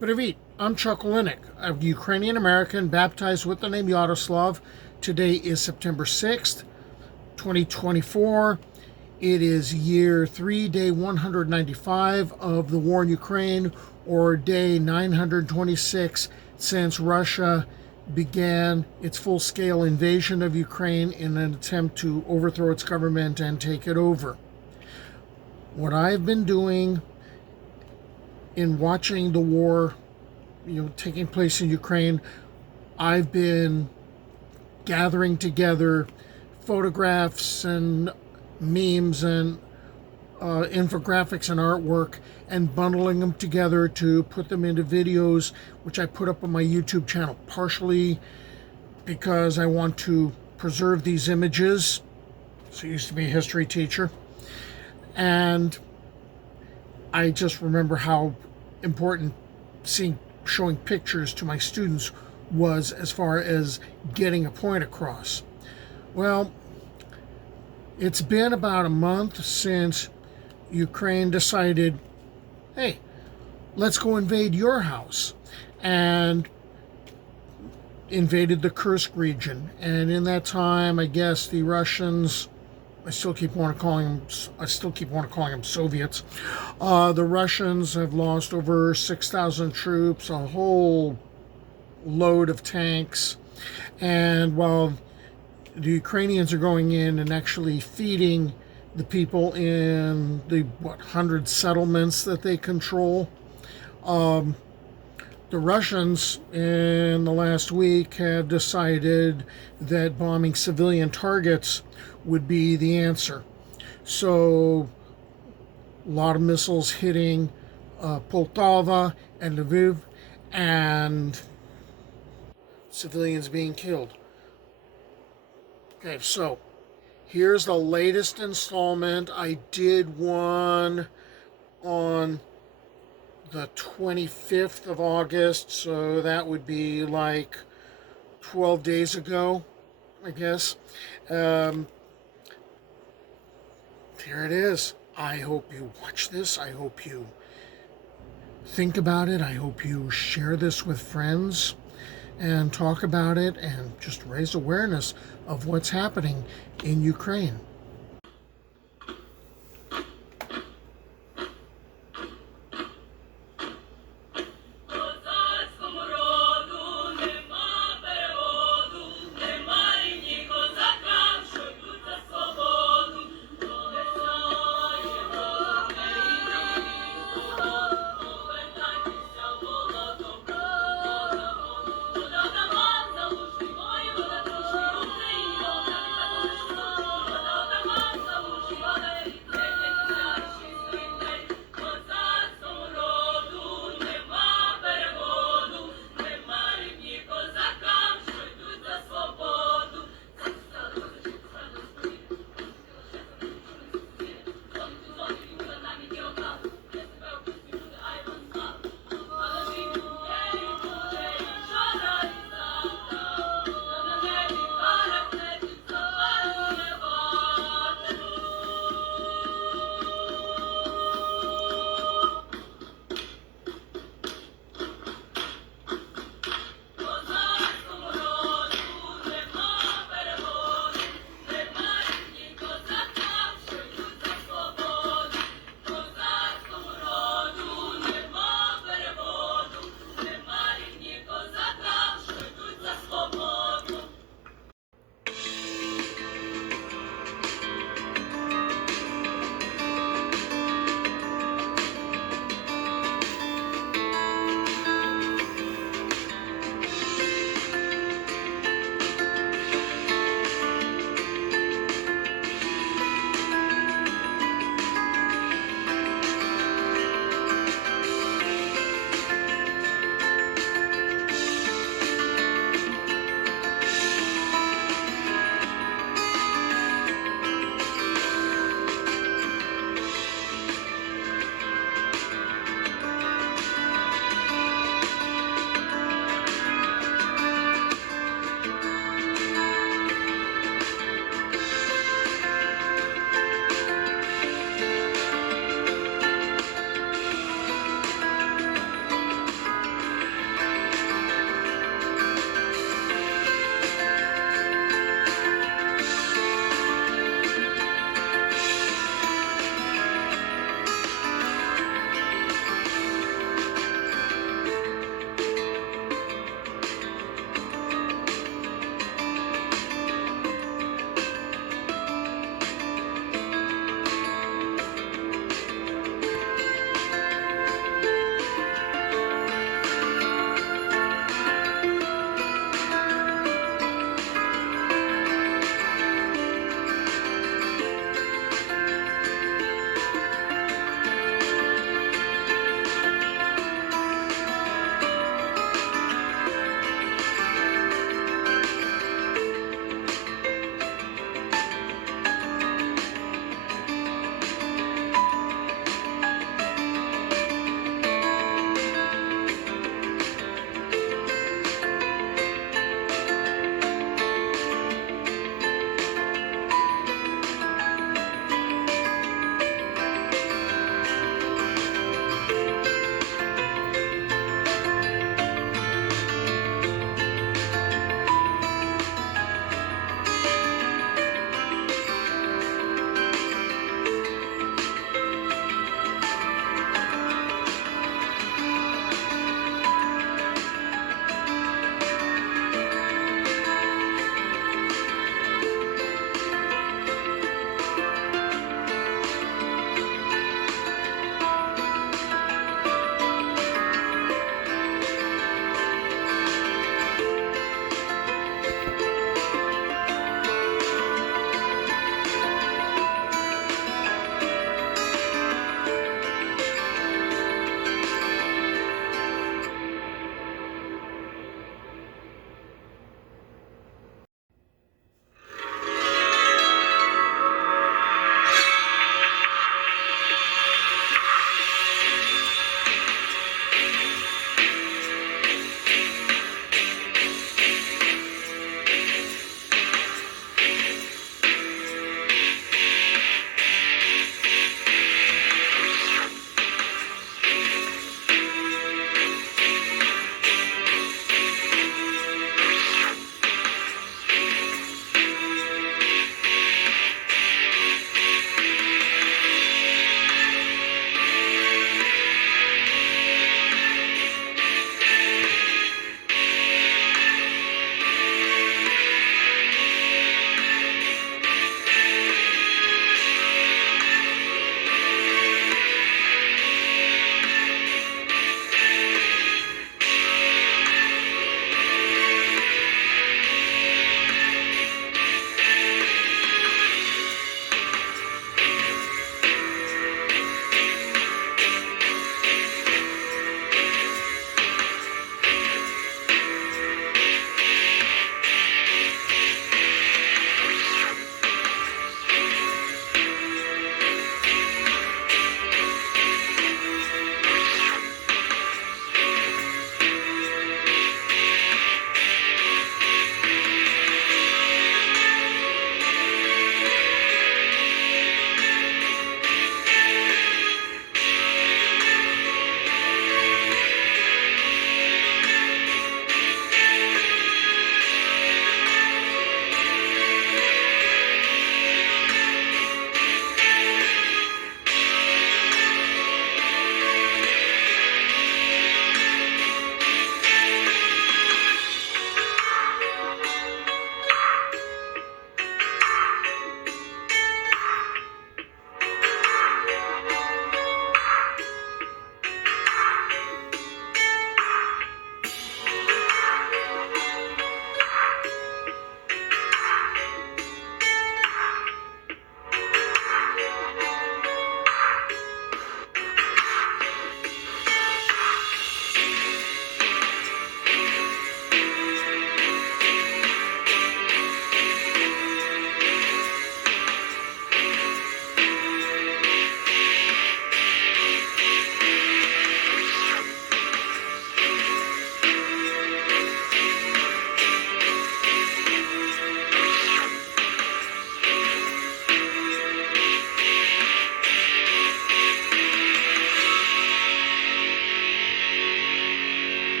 Привіт, I'm Chuck Olinik, a Ukrainian American baptized with the name Yaroslav. Today is September 6th, 2024. It is year 3, day 195 of the war in Ukraine, or day 926 since Russia began its full-scale invasion of Ukraine in an attempt to overthrow its government and take it over. What I've been doing in watching the war, taking place in Ukraine, I've been gathering together photographs and memes and infographics and artwork and bundling them together to put them into videos, which I put up on my YouTube channel, partially because I want to preserve these images. So I used to be a history teacher, and I just remember how important showing pictures to my students was as far as getting a point across. Well, it's been about a month since Ukraine decided, hey, let's go invade your house, and invaded the Kursk region. And in that time, I guess the Russians, I still keep want to calling them Soviets. The Russians have lost over 6,000 troops, a whole load of tanks, and while the Ukrainians are going in and actually feeding the people in the 100 settlements that they control, the Russians in the last week have decided that bombing civilian targets would be the answer. So a lot of missiles hitting Poltava and Lviv, and civilians being killed. Okay, so here's the latest installment. I did one on the 25th of August, so that would be like 12 days ago, I guess. Here it is. I hope you watch this. I hope you think about it. I hope you share this with friends and talk about it and just raise awareness of what's happening in Ukraine.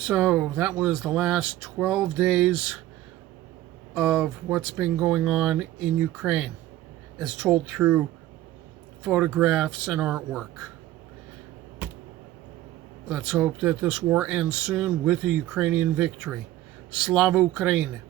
So that was the last 12 days of what's been going on in Ukraine, as told through photographs and artwork. Let's hope that this war ends soon with a Ukrainian victory. Slava Ukraini!